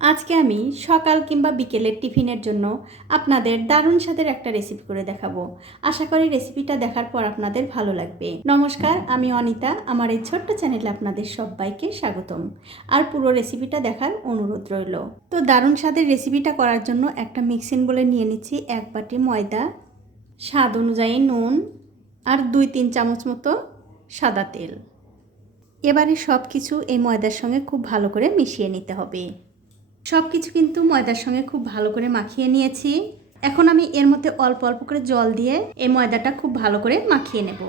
আজকে আমি সকাল কিংবা বিকেলের টিফিনের জন্য আপনাদের দারুণ স্বাদের একটা রেসিপি করে দেখাবো। আশা করি রেসিপিটা দেখার পর আপনাদের ভালো লাগবে। নমস্কার, আমি অনিতা, আমার এই ছোট্ট চ্যানেলে আপনাদের সবাইকে স্বাগতম। আর পুরো রেসিপিটা দেখার অনুরোধ রইল। তো দারুণ স্বাদের রেসিপিটা করার জন্য একটা মিক্সিং বলে নিয়ে নিচ্ছি এক বাটি ময়দা, স্বাদ অনুযায়ী নুন আর দুই তিন চামচ মতো সাদা তেল। এবারে সব কিছু এই ময়দার সঙ্গে খুব ভালো করে মিশিয়ে নিতে হবে। সব কিছু কিন্তু ময়দার সঙ্গে খুব ভালো করে মাখিয়ে নিয়েছি। এখন আমি এর মধ্যে অল্প অল্প করে জল দিয়ে এই ময়দাটা খুব ভালো করে মাখিয়ে নেব।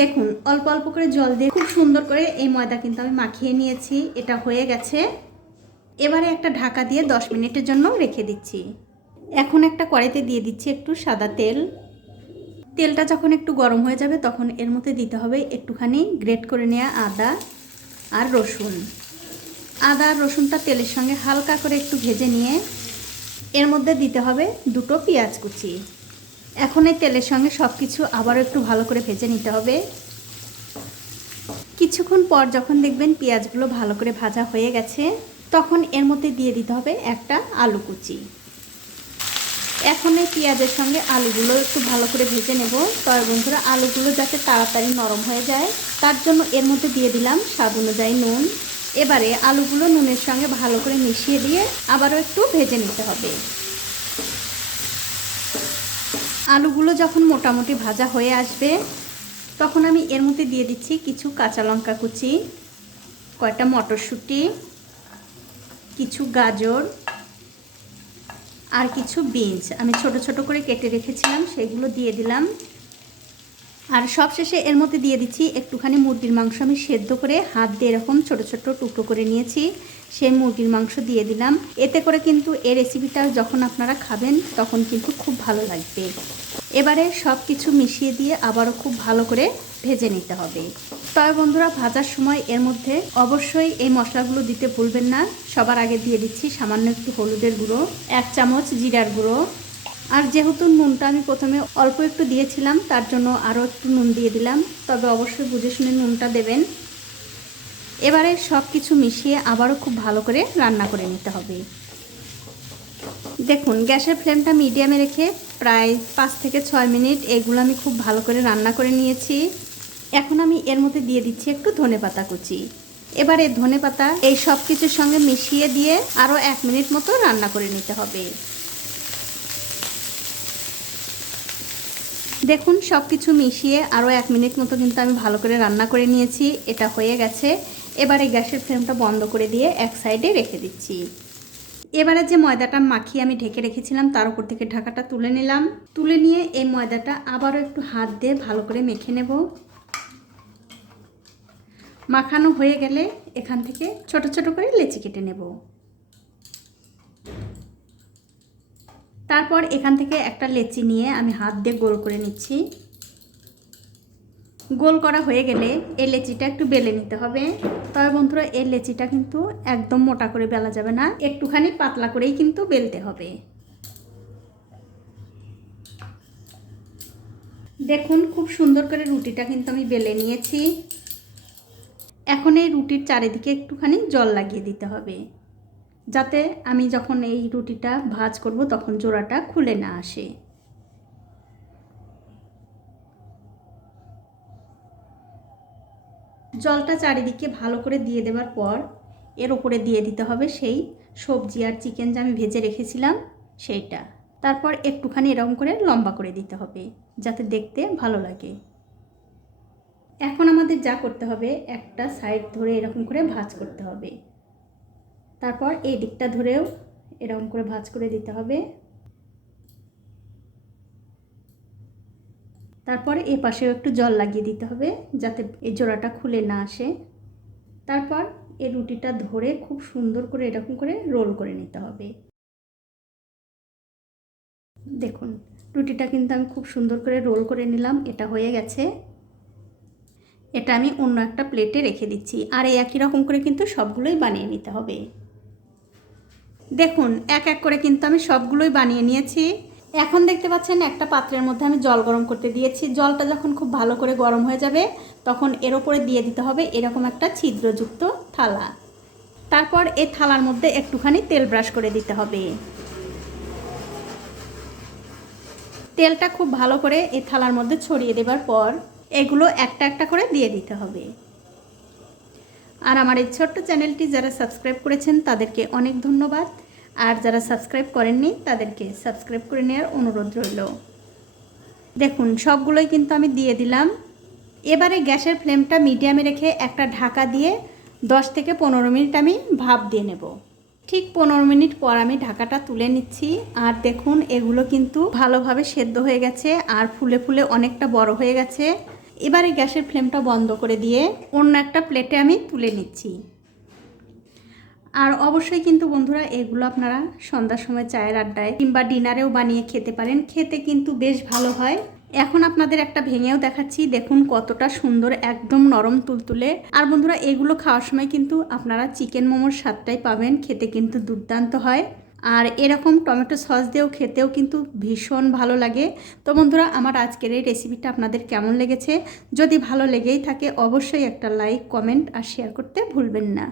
দেখুন, অল্প অল্প করে জল দিয়ে খুব সুন্দর করে এই ময়দা কিন্তু আমি মাখিয়ে নিয়েছি, এটা হয়ে গেছে। এবারে একটা ঢাকা দিয়ে দশ মিনিটের জন্য রেখে দিচ্ছি। এখন একটা কড়াইতে দিয়ে দিচ্ছি একটু সাদা তেল। তেলটা যখন একটু গরম হয়ে যাবে, তখন এর মধ্যে দিতে হবে একটুখানি গ্রেট করে নেওয়া আদা আর রসুন। আদা, রসুনটা তেলের সঙ্গে হালকা করে একটু ভেজে নিয়ে এর মধ্যে দিতে হবে দুটো পেঁয়াজ কুচি। এখন এই তেলের সঙ্গে সব কিছু আবারও একটু ভালো করে ভেজে নিতে হবে। কিছুক্ষণ পর যখন দেখবেন পেঁয়াজগুলো ভালো করে ভাজা হয়ে গেছে, তখন এর মধ্যে দিয়ে দিতে হবে একটা আলু কুচি। এখন এই পেঁয়াজের সঙ্গে আলুগুলো একটু ভালো করে ভেজে নেব। তবে বন্ধুরা, আলুগুলো যাতে তাড়াতাড়ি নরম হয়ে যায়, তার জন্য এর মধ্যে দিয়ে দিলাম স্বাদ অনুযায়ী নুন। এবারে আলুগুলো নুনের সঙ্গে ভালো করে মিশিয়ে দিয়ে আবারও একটু ভেজে নিতে হবে। আলুগুলো যখন মোটামুটি ভাজা হয়ে আসবে, তখন আমি এর মধ্যে দিয়ে দিচ্ছি কিছু কাঁচা লঙ্কা কুচি কয়টা মটরশুঁটি, কিছু গাজর, আর কিছু বিনস। আমি ছোট ছোট করে কেটে রেখেছিলাম, সেগুলো দিয়ে দিলাম। আর সবশেষে এর মধ্যে দিয়ে দিচ্ছি একটুখানি মুরগির মাংস আমি সেদ্ধ করে হাত দিয়ে এরকম ছোট ছোট টুকরো করে নিয়েছি। সেই মুরগির মাংস দিয়ে দিলাম। এতে করে কিন্তু এই রেসিপিটা যখন আপনারা খাবেন, তখন কিন্তু খুব ভালো লাগবে। এবারে সব কিছু মিশিয়ে দিয়ে আবারও খুব ভালো করে ভেজে নিতে হবে। তবে বন্ধুরা, ভাজার সময় এর মধ্যে অবশ্যই এই মশলাগুলো দিতে ভুলবেন না। সবার আগে দিয়ে দিচ্ছি সামান্য একটু হলুদের গুঁড়ো, এক চামচ জিরার গুঁড়ো আর যেহেতু নুনটা আমি প্রথমে অল্প একটু দিয়েছিলাম, তার জন্য আরও একটু নুন দিয়ে দিলাম। তবে অবশ্যই বুঝে শুনে নুনটা দেবেন। এবারে সব কিছু মিশিয়ে আবারও খুব ভালো করে রান্না করে নিতে হবে। দেখুন, গ্যাসের ফ্লেমটা মিডিয়ামে রেখে প্রায় পাঁচ থেকে ছয় মিনিট এগুলো আমি খুব ভালো করে রান্না করে নিয়েছি। এখন আমি এর মধ্যে দিয়ে দিচ্ছি একটু ধনে পাতা কুচি। এবারে ধনে পাতা এই সব কিছুর সঙ্গে মিশিয়ে দিয়ে আরও এক মিনিট মতো রান্না করে নিতে হবে। দেখুন সব কিছু মিশিয়ে আরও এক মিনিট মতো কিন্তু আমি ভালো করে রান্না করে নিয়েছি। এটা হয়ে গেছে। এবারে গ্যাসের ফ্লেমটা বন্ধ করে দিয়ে এক সাইডে রেখে দিচ্ছি। এবারে যে ময়দাটা মাখিয়ে আমি ঢেকে রেখেছিলাম, তার উপর থেকে ঢাকাটা তুলে নিলাম। তুলে নিয়ে এই ময়দাটা আবারও একটু হাত দিয়ে ভালো করে মেখে নেব। মাখানো হয়ে গেলে এখান থেকে ছোট ছোট করে লেচি কেটে নেব। তারপর এখান থেকে একটা লেচি নিয়ে আমি হাত দিয়ে গোল করে নিচ্ছি। গোল করা হয়ে গেলে এই লেচিটা একটু বেলে নিতে হবে। তবে বন্ধুরা, এই লেচিটা কিন্তু একদম মোটা করে বেলা যাবে না, একটুখানি পাতলা করেই কিন্তু বেলতে হবে। দেখুন, খুব সুন্দর করে রুটিটা কিন্তু আমি বেলে নিয়েছি। এখন এই রুটির চারিদিকে একটুখানি জল লাগিয়ে দিতে হবে। যাতে আমি যখন এই রুটিটা ভাজ করব, তখন জোড়াটা খুলে না আসে। জলটা চারিদিকে ভালো করে দিয়ে দেওয়ার পর, এর ওপরে দিয়ে দিতে হবে সেই সবজি আর চিকেন যে আমি ভেজে রেখেছিলাম, সেইটা। তারপর একটুখানি এরকম করে লম্বা করে দিতে হবে, যাতে দেখতে ভালো লাগে। এখন আমাদের যা করতে হবে, একটা সাইড ধরে এরকম করে ভাজ করতে হবে। তারপর এই দিকটা ধরেও এরকম করে ভাজ করে দিতে হবে। তারপর এ পাশেও একটু জল লাগিয়ে দিতে হবে যাতে এই জোড়াটা খুলে না আসে। তারপর এই রুটিটা ধরে খুব সুন্দর করে এরকম করে রোল করে নিতে হবে। দেখুন, রুটিটা কিন্তু আমি খুব সুন্দর করে রোল করে নিলাম, এটা হয়ে গেছে। এটা আমি অন্য একটা প্লেটে রেখে দিচ্ছি, আর এই একই রকম করে কিন্তু সবগুলোই বানিয়ে নিতে হবে। দেখুন, এক এক করে কিন্তু আমি সবগুলোই বানিয়ে নিয়েছি। এখন দেখতে পাচ্ছেন একটা পাত্রের মধ্যে আমি জল গরম করতে দিয়েছি। জলটা যখন খুব ভালো করে গরম হয়ে যাবে, তখন এর ওপরে দিয়ে দিতে হবে এরকম একটা ছিদ্রযুক্ত থালা। তারপর এই থালার মধ্যে একটুখানি তেল ব্রাশ করে দিতে হবে। তেলটা খুব ভালো করে এই থালার মধ্যে ছড়িয়ে দেবার পর, এগুলো একটা একটা করে দিয়ে দিতে হবে। আর আমার এই ছোট্ট চ্যানেলটি যারা সাবস্ক্রাইব করেছেন, তাদেরকে অনেক ধন্যবাদ। আর যারা সাবস্ক্রাইব করেননি, তাদেরকে সাবস্ক্রাইব করে নেওয়ার অনুরোধ রইল। দেখুন, সবগুলোই কিন্তু আমি দিয়ে দিলাম। এবারে গ্যাসের ফ্লেমটা মিডিয়ামে রেখে একটা ঢাকা দিয়ে দশ থেকে পনেরো মিনিট আমি ভাপ দিয়ে নেব। ঠিক পনেরো মিনিট পর আমি ঢাকাটা তুলে নিচ্ছি। আর দেখুন, এগুলো কিন্তু ভালোভাবে সেদ্ধ হয়ে গেছে আর ফুলে ফুলে অনেকটা বড় হয়ে গেছে। এবারে গ্যাসের ফ্লেমটা বন্ধ করে দিয়ে অন্য একটা প্লেটে আমি তুলে নিচ্ছি। আর অবশ্যই কিন্তু বন্ধুরা এগুলো আপনারা সন্ধ্যার সময় চায়ের আড্ডায় কিংবা ডিনারেও বানিয়ে খেতে পারেন। খেতে কিন্তু বেশ ভালো হয়। এখন আপনাদের একটা ভেঙেও দেখাচ্ছি। দেখুন কতটা সুন্দর, একদম নরম তুলতুলে। আর বন্ধুরা এগুলো খাওয়ার সময় কিন্তু আপনারা চিকেন মোমোর স্বাদটাই পাবেন। খেতে কিন্তু দুর্দান্ত হয়। আর এরকম টমেটো সস দিয়েও খেতেও কিন্তু ভীষণ ভালো লাগে। তো বন্ধুরা আমার আজকের এই রেসিপিটা আপনাদের কেমন লেগেছে? যদি ভালো লেগেই থাকে অবশ্যই একটা লাইক, কমেন্ট আর শেয়ার করতে ভুলবেন না।